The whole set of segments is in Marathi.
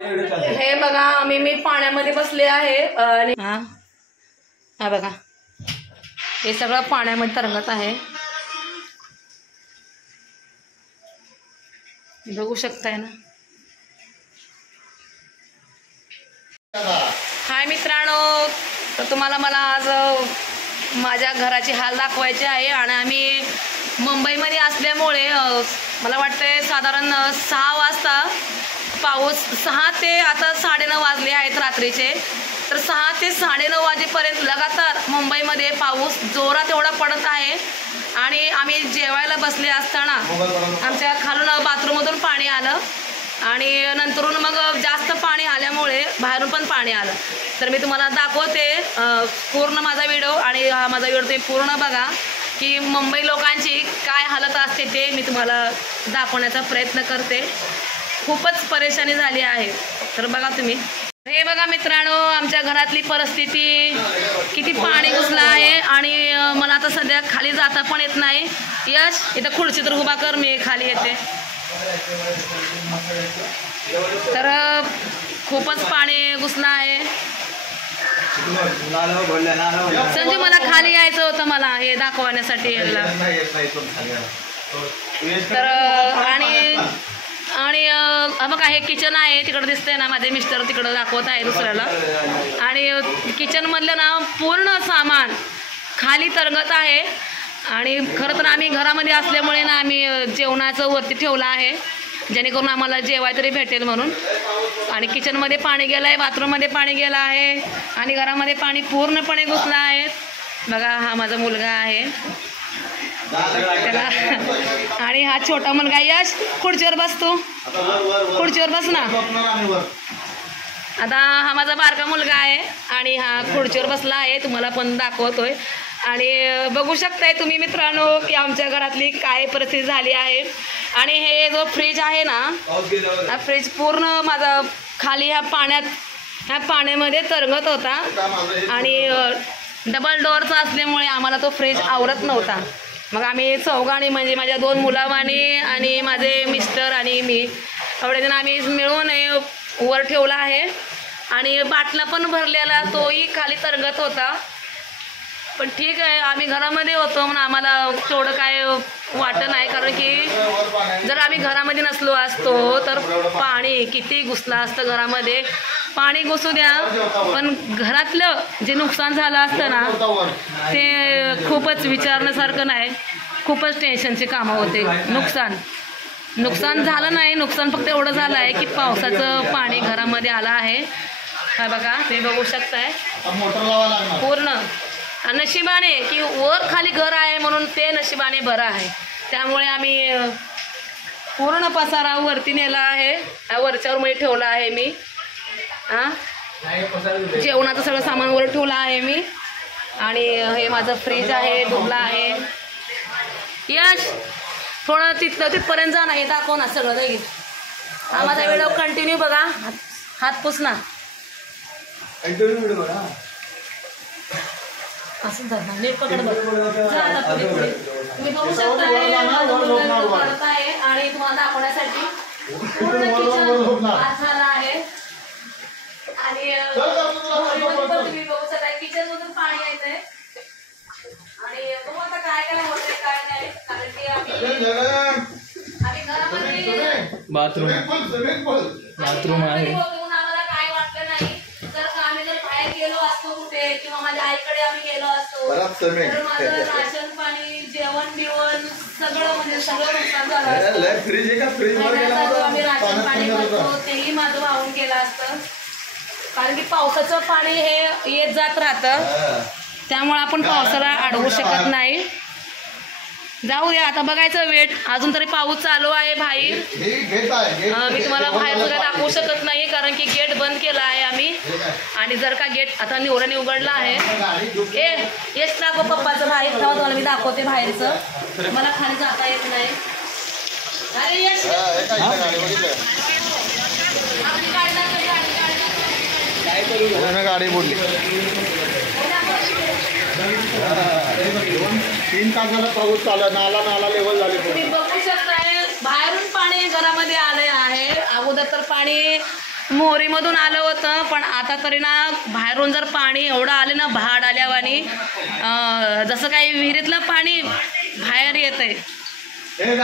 हे बघा मी पाण्यामध्ये बसले आहे आणि हा बघा हे सगळं पाण्यामध्ये तरंगत आहे, बघू शकताय ना। हाय मित्रांनो, तर तुम्हाला मला आज माझ्या घराची हाल दाखवायची आहे आणि आम्ही मुंबईमध्ये असल्यामुळे मला वाटते साधारण 6 वाजता पाऊस 6 ते आता 9:30 वाजले आहेत रात्रीचे, तर 6 ते 9:30 वाजेपर्यंत लगातार मुंबईमध्ये पाऊस जोरात एवढा पडत आहे। आणि आम्ही जेवायला बसले असताना आमच्या खालून बाथरूममधून पाणी आलं आणि नंतरून मग जास्त पाणी आल्यामुळे बाहेरून पण पाणी आलं। तर मी तुम्हाला दाखवते पूर्ण माझा व्हिडिओ, आणि हा माझा व्हिडिओ तुम्ही पूर्ण बघा की मुंबई लोकांची काय हालत असते ते मी तुम्हाला दाखवण्याचा प्रयत्न करते। खूपच परेशानी झाली आहे, तर बघा तुम्ही। हे बघा मित्रांनो, आमच्या घरातली परिस्थिती, किती पाणी घुसलं आहे आणि मला आता सध्या खाली जाता पण येत नाही। यश इथं खुर्ची तर उभा कर, मी खाली येते। तर खूपच पाणी घुसलं आहे। संजू मला खाली यायचं होतं, मला हे दाखवण्यासाठी यायला। तर आणि बघा हे किचन आहे, तिकडं दिसतंय ना, माझे मिस्टर तिकडं दाखवत आहे दुसऱ्याला। आणि किचनमधलं ना पूर्ण सामान खाली तरंगत आहे। आणि खरं तर आम्ही घरामध्ये असल्यामुळे ना आम्ही जेवणाचं वरती ठेवलं आहे, जेणेकरून आम्हाला जेवाय तरी भेटेल म्हणून। आणि किचनमध्ये पाणी गेलं आहे, बाथरूममध्ये पाणी गेलं आहे आणि घरामध्ये पाणी पूर्णपणे घुसलं आहे। बघा हा माझा मुलगा आहे त्याला, आणि हा छोटा मुलगा यश, खुर्चीवर बस, तू खुर्चीवर बस ना। आता हा माझा बारका मुलगा आहे आणि हा खुर्चीवर बसला आहे, तुम्हाला पण दाखवतोय। आणि बघू शकताय तुम्ही मित्रांनो की आमच्या घरातली काय परिस्थिती झाली आहे। आणि हे जो फ्रीज आहे ना, हा फ्रीज पूर्ण माझा खाली ह्या पाण्यामध्ये तरंगत होता आणि डबल डोअरचा असल्यामुळे आम्हाला तो फ्रीज आवरत नव्हता। मग आम्ही चौघांनी, म्हणजे माझ्या 2 मुलावानी आणि माझे मिस्टर आणि मी, एवढेजण आम्ही मिळून वर ठेवला आहे। आणि बाटला पण भरलेला, तोही खाली तरंगत होता। पण ठीक आहे, आम्ही घरामध्ये होतो म्हणून आम्हाला तेवढं काय वाटत नाही, कारण की जर आम्ही घरामध्ये नसलो असतो तर पाणी किती घुसलं असतं घरामध्ये। पाणी घुसू द्या, पण घरातलं जे नुकसान झालं असतं ना ते खूपच विचारण्यासारखं नाही, खूपच टेन्शनचे कामं होते। नुकसान झालं नाही, नुकसान फक्त एवढं झालं आहे की पावसाचं पाणी घरामध्ये आलं आहे। हा बघा तुम्ही बघू शकताय पूर्ण। नशिबाने की वर खाली घर आहे म्हणून ते नशिबाने बरं आहे, त्यामुळे आम्ही पूर्ण पसारा वरती नेला आहे, वरच्यावर मध्ये ठेवला आहे मी। जेवणाचं सगळं सामान वर ठेवलं आहे मी। आणि हे माझं फ्रीज आहे, डुबला आहे। यश थोडं तिथपर्यंत जा ना, हे दाखव ना सगळं जाईल। हा माझा व्हिडिओ कंटिन्यू बघा, हात पुस ना, असं धरणार नीट पकड बघ। तुम्ही बघू शकता आहे आणि तुम्हाला दाखवण्यासाठी पूर्ण किचन झाला आहे। आणि तुम्ही बघू शकता किचन मधून पाणी येतंय। आणि बघू आता काय होतंय काय नाही, कारण की आम्ही घरामध्ये बाथरूम आहे, आम्हाला काय वाटलं नाही। आम्ही जर बाहेर गेलो असतो कुठे किंवा माझ्या आईकडे आम्ही गेलो असतो तर माझं राशन पाणी, जेवण बिवण सगळं, म्हणजे सगळं नुकसान झालं असतं। आम्ही राशन पाणी करतो तेही माझं वाहून गेलं असतं, कारण की पावसाचं पाणी हे येत जात राहतं, त्यामुळे आपण पावसाला अडवू शकत नाही। जाऊ द्या, आता बघायचं वेट, अजून तरी पाऊस चालू आहे बाहेर। मी तुम्हाला बाहेर सुद्धा दाखवू शकत नाही, कारण की गेट बंद केला आहे आम्ही। आणि जर का गेट आता निवराने उघडला आहे, यश दाखव पप्पाचं बाहेर, तेव्हा तुम्हाला मी दाखवते बाहेरचं, मला खाली जाता येत नाही। अरे यश गाडी बोलली 3 तासाला पाऊस चालला, नाला लेवल झाले। तुम्ही बघू शकताय बाहेरून पाणी घरामध्ये आले आहे। अगोदर तर पाणी मोरीमधून आलं होतं, पण आता तरी ना बाहेरून जर पाणी एवढं आलं ना भाड आल्यावानी, जसं काही विहिरीतलं पाणी बाहेर येतंय.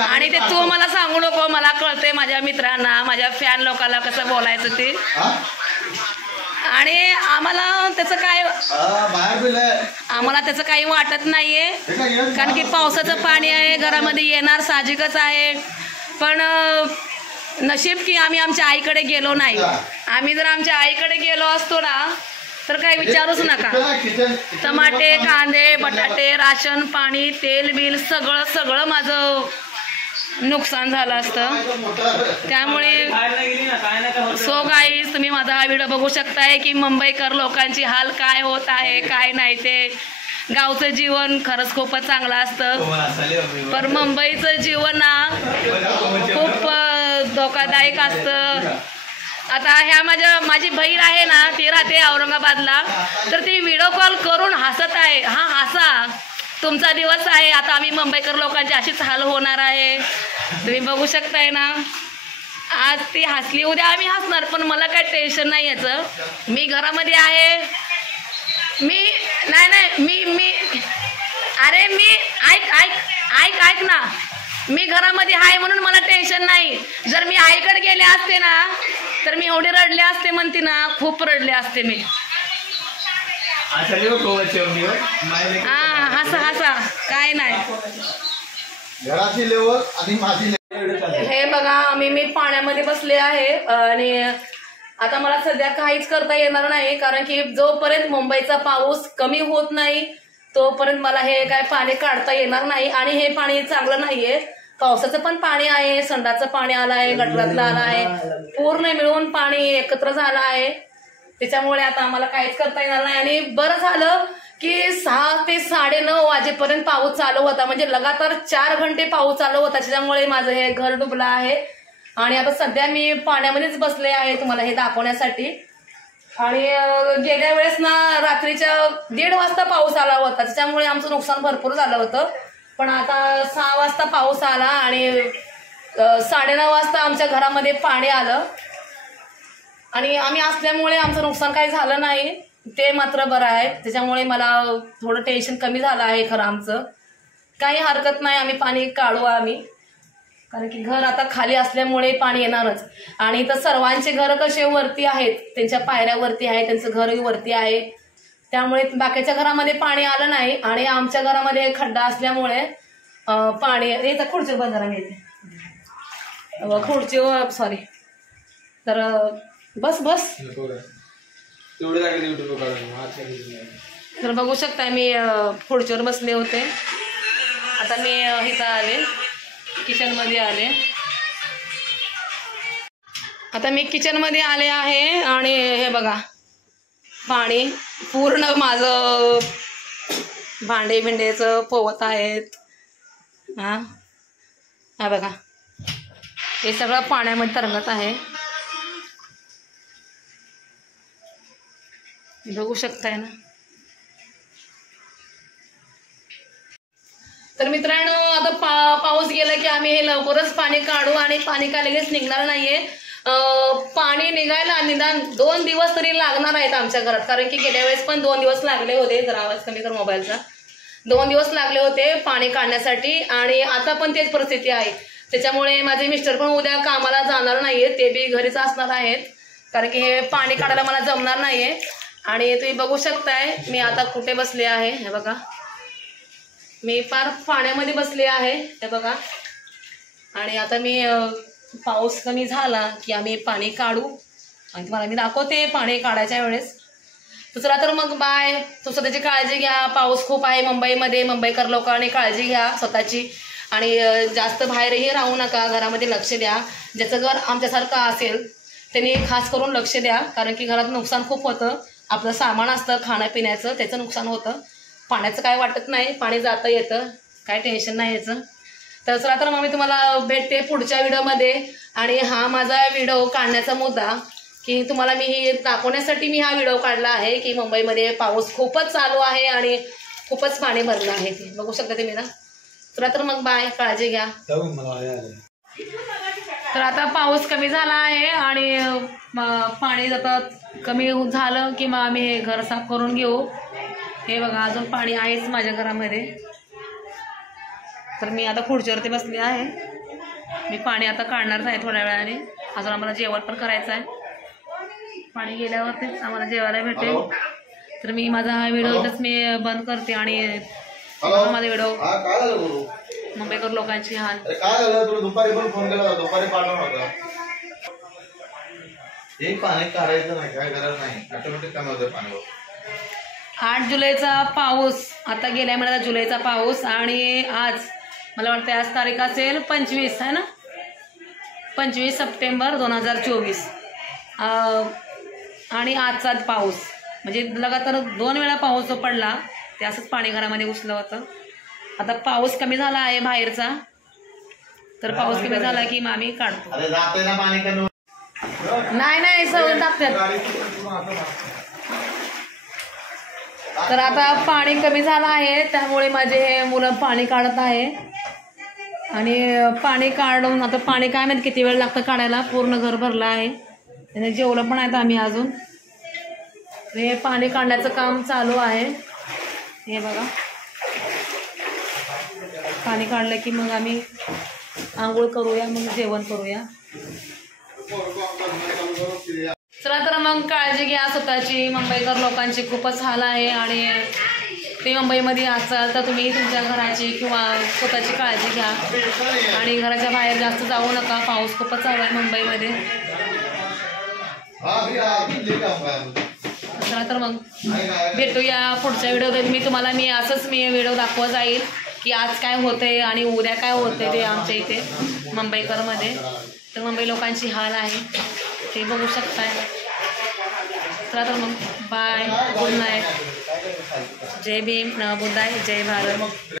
आणि ते तू मला सांगू नको, मला कळते माझ्या मित्रांना, माझ्या फॅन लोकांना कसं बोलायचं ते. आणि आम्हाला त्याचं काही वाटत नाहीये, कारण की पावसाचं पाणी आहे, घरामध्ये येणार साहजिकच आहे. पण नशीब की आम्ही आमच्या आईकडे गेलो नाही. आम्ही जर आमच्या आईकडे गेलो असतो ना तर काही विचारूच नका. टमाटे, कांदे, बटाटे, राशन, पाणी, तेल बिल सगळं माझं नुकसान झालं असतं. त्यामुळे सो गाईज, तुम्ही माझा हा व्हिडिओ बघू शकताय की मुंबईकर लोकांची हाल काय होत आहे काय नाही ते. गावचं जीवन खरंच खूपच चांगलं असतं, पण मुंबईचं जीवन ना खूप धोकादायक असतं. आता ह्या माझी बहीण आहे ना, ती राहते औरंगाबादला, तर ती व्हिडिओ कॉल करून हसत आहे. हा हसा, तुमचा दिवस आहे. आता आम्ही मुंबईकर लोकांची अशीच हाल होणार आहे. तुम्ही बघू शकताय ना, आज ती हसली, उद्या आम्ही हसणार. पण मला काय टेन्शन नाही याचं. मी घरामध्ये आहे. मी अरे मी ऐक ना, मी घरामध्ये आहे म्हणून मला टेन्शन नाही. जर मी आईकडे गेले असते ना तर मी एवढे रडले असते म्हणते ना, खूप रडले असते मी. हसा काय नाही. हे बघा, मी पाण्यामध्ये बसले आहे आणि आता मला सध्या काहीच करता येणार नाही, कारण की जोपर्यंत मुंबईचा पाऊस कमी होत नाही तोपर्यंत मला हे काय पाणी काढता येणार नाही. आणि हे पाणी चांगलं नाहीये. पावसाचं पण पाणी आहे, संडाचं पाणी आलं आहे, गटरातलं आलं आहे, पूर्ण मिळून पाणी एकत्र झालं आहे. त्याच्यामुळे आता आम्हाला काहीच करता येणार नाही. आणि बरं झालं की 6 ते 9:30 वाजेपर्यंत पाऊस चालू होता, म्हणजे लगातार 4 घंटे पाऊस चालू होता. त्याच्यामुळे माझं हे घर डुबलं आहे. आणि आता सध्या मी पाण्यामध्येच बसले आहे तुम्हाला हे दाखवण्यासाठी. आणि गेल्या वेळेस ना रात्रीच्या 1:30 वाजता पाऊस आला होता, त्याच्यामुळे आमचं नुकसान भरपूर झालं होतं. पण आता 6 वाजता पाऊस आला आणि 9:30 वाजता आमच्या घरामध्ये पाणी आलं. आणि आम्ही असल्यामुळे आमचं नुकसान काही झालं नाही, ते मात्र बरं आहे. त्याच्यामुळे मला थोडं टेन्शन कमी झालं आहे. खरं आमचं काही हरकत नाही, आम्ही पाणी काढू आम्ही, कारण की घर आता खाली असल्यामुळे पाणी येणारच. आणि इथं सर्वांचे घर कसे वरती आहेत, त्यांच्या पायऱ्यावरती आहे, त्यांचं घरही वरती आहे, त्यामुळे बाकीच्या घरामध्ये पाणी आलं नाही. आणि आमच्या घरामध्ये खड्डा असल्यामुळे पाणी येतं. खुर्ची बंधारा मिळते, खुर्ची सॉरी, तर बस तर बघू शकताय मी खुर्चीवर बसले होते. आता मी इथं आले, किचनमध्ये आले. आता मी किचनमध्ये आले आहे आणि हे बघा पाणी पूर्ण माझं भांडे बिंडेचं पोवत आहेत. हा बघा, हे सगळं पाण्यामध्ये तरंगत आहे, बघू शकताय ना. तर मित्रांनो, आता पाऊस गेला की आम्ही हे लवकरच पाणी काढू. आणि पाणी काय लगेच निघणार नाहीये, पाणी निघायला निदान 2 दिवस तरी लागणार आहेत आमच्या घरात. कारण की गेल्या वेळेस पण 2 दिवस लागले होते. जरा आवाज कमी कर मोबाईलचा. 2 दिवस लागले होते पाणी काढण्यासाठी. आणि आता पण तेच परिस्थिती आहे. त्याच्यामुळे माझे मिस्टर पण उद्या कामाला जाणार नाहीये, ते बी घरीच असणार आहेत, कारण की हे पाणी काढायला मला जमणार नाहीये. आणि तुम्ही बघू शकताय मी आता कुठे बसले आहे. हे बघा, मी फार पाण्यामध्ये बसले आहे, हे बघा. आणि आता मी पाऊस कमी झाला की आम्ही पाणी काढू आणि तुम्हाला मी दाखवते पाणी काढायच्या वेळेस. दुसरा तर मग बाय, तू स्वतःची काळजी घ्या. पाऊस खूप आहे मुंबईमध्ये, मुंबईकर लोकांनी काळजी घ्या स्वतःची. आणि जास्त बाहेरही राहू नका, घरामध्ये लक्ष द्या. ज्याचं घर आमच्यासारखं असेल त्यांनी खास करून लक्ष द्या, कारण की घरात नुकसान खूप होतं. आपलं सामान असतं खाणं पिण्याचं, त्याचं नुकसान होतं. पाण्याचं काय वाटत नाही, पाणी जातं येतं, काय टेन्शन नाही याचं. तर चला तर मग मी तुम्हाला भेटते पुढच्या व्हिडिओमध्ये. आणि हा माझा व्हिडिओ काढण्याचा मुद्दा की तुम्हाला मी दाखवण्यासाठी मी हा व्हिडिओ काढला आहे की मुंबईमध्ये पाऊस खूपच चालू आहे आणि खूपच पाणी भरलं आहे, ते बघू शकता तुम्ही ना. चला तर मग बाय, काळजी घ्या. तर आता पाऊस कमी झाला आहे आणि पाणी आता कमी झालं की मग आम्ही हे घर साफ करून घेऊ. हे बघा अजून पाणी आहेच माझ्या घरामध्ये. तर मी आता खुर्चीवरती बसली आहे. मी पाणी आता काढणारच आहे थोड्या वेळाने. अजून आम्हाला जेवण पण करायचं आहे. पाणी गेल्यावरतीच आम्हाला जेवायला भेटेल. तर मी माझा हा व्हिडिओ इथंच मी बंद करते आणि माझा व्हिडिओ मुंबईकर लोकांची हाल. काय झालं तुला दुपारी पण फोन केला होता, दुपारी पाठवून होता. एक पाणी काढायचं नाही, काय गरज नाही, ऑटोमॅटिक कमी होतं पाणी. 8 जुलैचा पाऊस, आता गेल्या महिन्याचा जुलैचा पाऊस आणि आज मला वाटतं आज तारीख असेल 25 आहे ना, 25 सप्टेंबर 2024 आणि आजचा पाऊस म्हणजे लगातार 2 वेळा पाऊस जो पडला ते असंच पाणी घरामध्ये घुसलं होतं. आता पाऊस कमी झाला आहे बाहेरचा, तर पाऊस कमी झाला की मग आम्ही काढतो. नाही सवय टाकतात. तर आता पाणी कमी झालं आहे त्यामुळे माझे हे मुलं पाणी काढत आहे आणि पाणी काढून आता पाणी काय माहिती किती वेळ लागतं काढायला. पूर्ण घर भरलं आहे आणि जेवलं पण आहेत आम्ही अजून. हे पाणी काढण्याचं काम चालू आहे. हे बघा पाणी काढलं की मग आम्ही आंघोळ करूया, मग जेवण करूया. चला तर मग काळजी घ्या स्वतःची. मुंबईकर लोकांची खूपच हाल आहे आणि ते मुंबईमध्ये असाल तर तुम्ही तुमच्या घराची किंवा स्वतःची काळजी घ्या आणि घराच्या बाहेर जास्त जाऊ नका. पाऊस खूपच चालू आहे मुंबईमध्ये. चला तर मग भेटूया पुढच्या व्हिडिओमध्ये. मी असंच व्हिडिओ दाखवत जाईल की आज काय होते आणि उद्या काय होते ते आमच्या इथे मुंबईकरमध्ये. तर मुंबई लोकांची हाल आहे ते बघू शकताय. चला तर मग बाय, गुड नाईट, जय भीम, नमो बुद्धाय, जय भारत.